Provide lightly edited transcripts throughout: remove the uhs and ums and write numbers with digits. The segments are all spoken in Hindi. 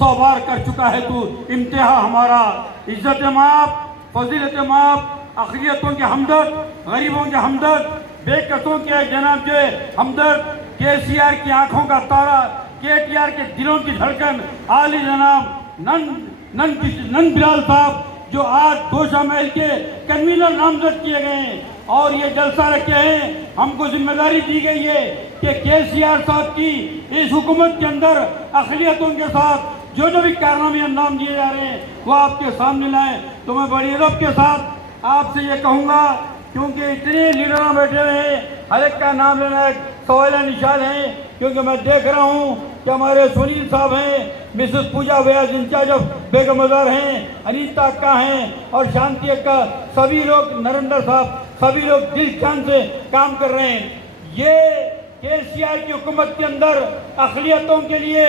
100 बार कर चुका है तू इंतहा हमारा। इज्जत माप, फजीलत माप, अक़लियतों के हमदर्द, गरीबों के हमदर्द, बेकसों के जनाब जो हमदर्द, KCR की आंखों का तारा, KTR के दिलों की धड़कन, आली जनाब नंद बिलाल साहब जो आज गोशा महल के कन्वीनर नामजद किए गए हैं और ये जलसा रखे हैं। हमको जिम्मेदारी दी गई है कि KCR साहब की इस हुकूमत के अंदर अक़लियतों के साथ जो जो भी कारनामे अंजाम दिए जा रहे हैं वो आपके सामने लाएं। तो मैं बड़ी अदब के साथ आपसे ये कहूँगा, क्योंकि इतने लीडर बैठे हुए हैं, हर एक का नाम लेना एक सवाल निशान है, क्योंकि मैं देख रहा हूँ कि हमारे सुनील साहब हैं, Mrs Pooja Vyas incharge of Begum Bazaar हैं, अनीता अक्का हैं और शांति अक्का, सभी लोग, नरेंद्र साहब, सभी लोग दिल जान से काम कर रहे हैं। ये KCR की हुकूमत के अंदर अक़लियतों के लिए,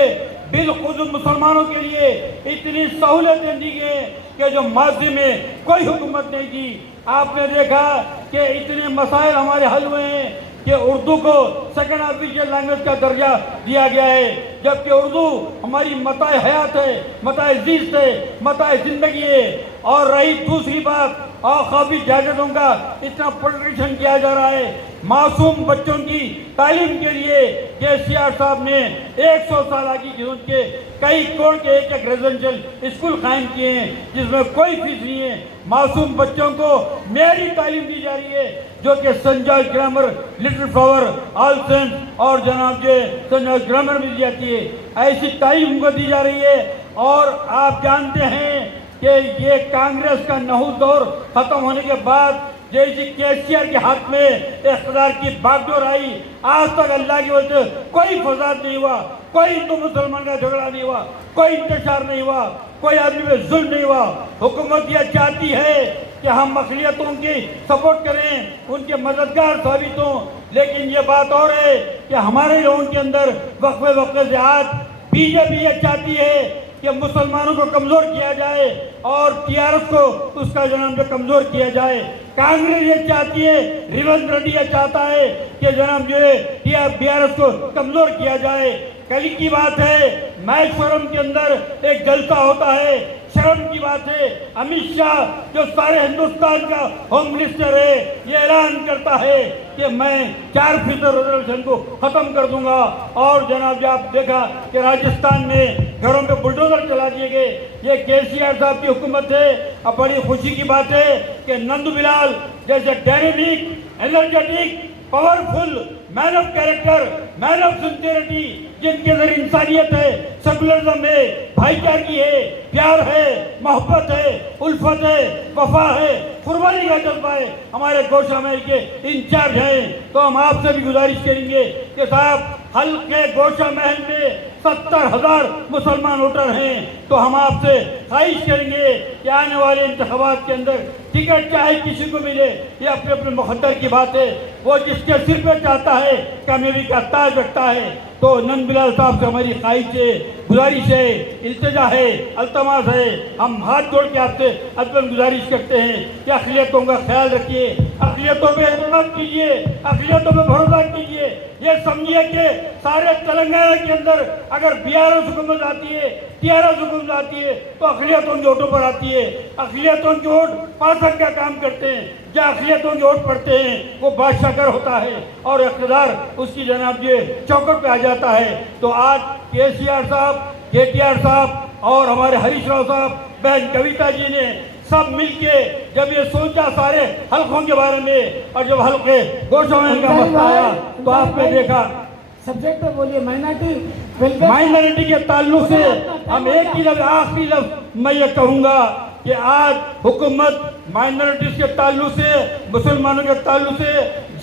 बिलखुसूस मुसलमानों के लिए इतनी सहूलतें दी गई कि जो माजी में कोई हुकूमत नहीं दी। आपने देखा कि इतने मसाइल हमारे हल हुए हैं कि उर्दू को सेकंड ऑफिशियल लैंग्वेज का दर्जा दिया गया है, जबकि उर्दू हमारी मताए हयात है, मताए ज़ीस्त है, मताए ज़िंदगी है। और रही दूसरी बात, आखाबी जायदादों का इतना प्रोटेक्शन किया जा रहा है। मासूम बच्चों की तालीम के लिए KCR साहब ने 100 साल आगे की के कई करोड़ के एक रेजिडेंशियल स्कूल कायम किए हैं जिसमें कोई फीस नहीं है। मासूम बच्चों को मेरी तालीम दी जा रही है जो कि Saint George Grammar, Little Flower, All Saint और जनाब जो सेंट जॉर्ज ग्रामर में दी जाती है। ऐसी तालीम उनको दी जा रही है। और आप जानते हैं कि ये कांग्रेस का नहूस दौर खत्म होने के बाद जैसी KCR के हाथ में इख्तियार की बागडोर आई, आज तक अल्लाह की वजह से कोई फसाद नहीं हुआ, कोई हिंदू मुसलमान का झगड़ा नहीं हुआ, कोई इंतशार नहीं हुआ, कोई आदमी पे जुल्म नहीं हुआ। हुकूमत यह चाहती है कि हम अक़लियतों की सपोर्ट करें, उनके मददगार साबित हों, लेकिन ये बात और है कि हमारे लोगों के अंदर वक्फे से आज BJP यह चाहती है कि मुसलमानों को कमज़ोर किया जाए और TRS को उसका जनाब जो कमज़ोर किया जाए। कांग्रेस ये चाहती है, रेवंत रेड्डी ये चाहता है कि जनाब जो है BRS को कमज़ोर किया जाए। कल की बात है, मैसूरम के अंदर एक जलसा होता है, शर्म की बात है, अमित शाह जो सारे हिंदुस्तान का होम मिनिस्टर है, ये ऐलान करता है कि मैं 4% रिजर्वेशन को खत्म कर दूंगा। और जनाब जो आप देखा कि राजस्थान में घरों पे बुलडोजर चला दिए गए। ये KCR साहब की हुकूमत है। अब बड़ी खुशी की बात है कि नंद बिलाल जैसे dynamic, energetic, powerful, man of character, man of sincerity, जिनके अंदर इंसानियत है, सेकुलरिज्म है, भाईचारगी है, प्यार है, मोहब्बत है, उल्फत है, वफा है, कुर्बानी का जज्बा है, हमारे गोशा महल के इंचार्ज हैं। तो हम आपसे भी गुजारिश करेंगे कि साहब, हल्के गोशा महल में 70,000 मुसलमान वोटर हैं, तो हम आपसे ख्वाहिश करेंगे कि आने वाले इंतखाबात के अंदर टिकट चाहे किसी को मिले, ये अपने अपने मुकद्दर की बात है। वो जिसके सिर पे चाहता है कामयाबी का ताज रखता है। तो नंद बिलाल साहब से हमारी ख्वाहिश है, गुजारिश है, इल्तिजा है, अल्तमास है, हम हाथ जोड़ के आपसे अदबन गुजारिश करते हैं कि अक़लियतों का ख्याल रखिए, अक़लियतों पे एतमाद कीजिए, अक़लियतों पे भरोसा कीजिए। ये समझिए कि सारे तेलंगाना के अंदर अगर BRS हुकूमत आती है, TRS हुकूमत आती है, तो अक़लियतों के वोटों पर आती है। अक़लियतों के वोट पासक का काम करते हैं, जो अक़लियतों के वोट पड़ते हैं वो बादशाहगर होता है और इक़्तिदार उसकी जनाब जो चौकट पे आ जाता है। तो आज KCR साहब, KTR साहब और हमारे हरीश राव साहब, बहन कविता जी ने सब मिलके जब ये सोचा सारे हल्कों के बारे में, और जब हल्के गोशा महल का मसला आया तो आपने देखा सब्जेक्ट पे बोलिए, माइनॉरिटी के ताल्लुक से हम एक ही लफ्ज़, आखिरी लफ्ज़ मैं ये कहूँगा कि आज हुकूमत माइनॉरिटीज़ के ताल्लुक से, मुसलमानों के ताल्लुक से,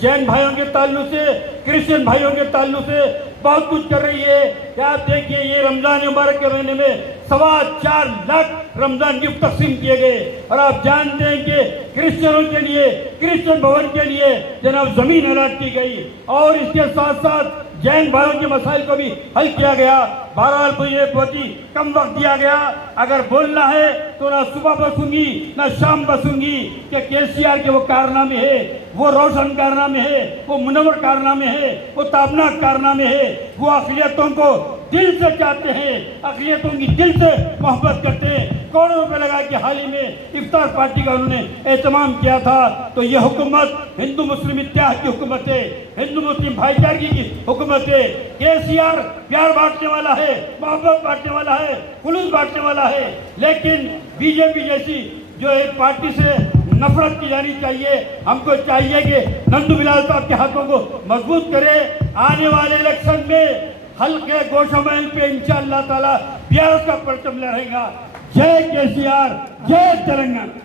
जैन भाइयों के ताल्लुक से, क्रिश्चियन भाइयों के ताल्लुक से बहुत कुछ कर रही है। क्या आप देखिए, ये रमज़ान मुबारक के महीने में 4.25 लाख रमज़ान गिफ्ट तकसीम किए गए। और आप जानते हैं कि क्रिश्चियनों के लिए, क्रिश्चियन भवन के लिए जनाब ज़मीन अलॉट की गई और इसके साथ साथ जैन भाइयों के मसाइल को भी हल किया गया। बहरहाल मुझे बहुत ही कम वक्त दिया गया। अगर बोलना है तो ना सुबह बसूंगी ना शाम बसूंगी कि केसीआर के वो कारनामे है, वो रोशन कारनामे है, वो मुनव्वर कारनामे है, वो ताबनाक कारनामे है। वो अक़लियतों को दिल से चाहते हैं, अक़लियतों की दिल से मोहब्बत करते हैं। करोड़ों रुपए लगा के हाल ही में इफ्तार पार्टी का उन्होंने एहतमाम किया था। तो ये हुकूमत हिंदू मुस्लिम इत्तेहाद की हुकूमत है, हिंदू मुस्लिम भाईचारे की हुकूमत है। केसीआर प्यार बांटने वाला है, मोहब्बत बांटने वाला है, खुलूस बांटने वाला है। लेकिन बीजेपी जैसी जो एक पार्टी से नफरत की जानी चाहिए, हमको चाहिए कि नंदू बिलाल साहब के हाथों को मजबूत करे। आने वाले इलेक्शन में हल्के गोशमहल पे इंशाअल्लाह ताला प्यार का परचम लहरेगा। जय केसीआर, जय तेलंगाना।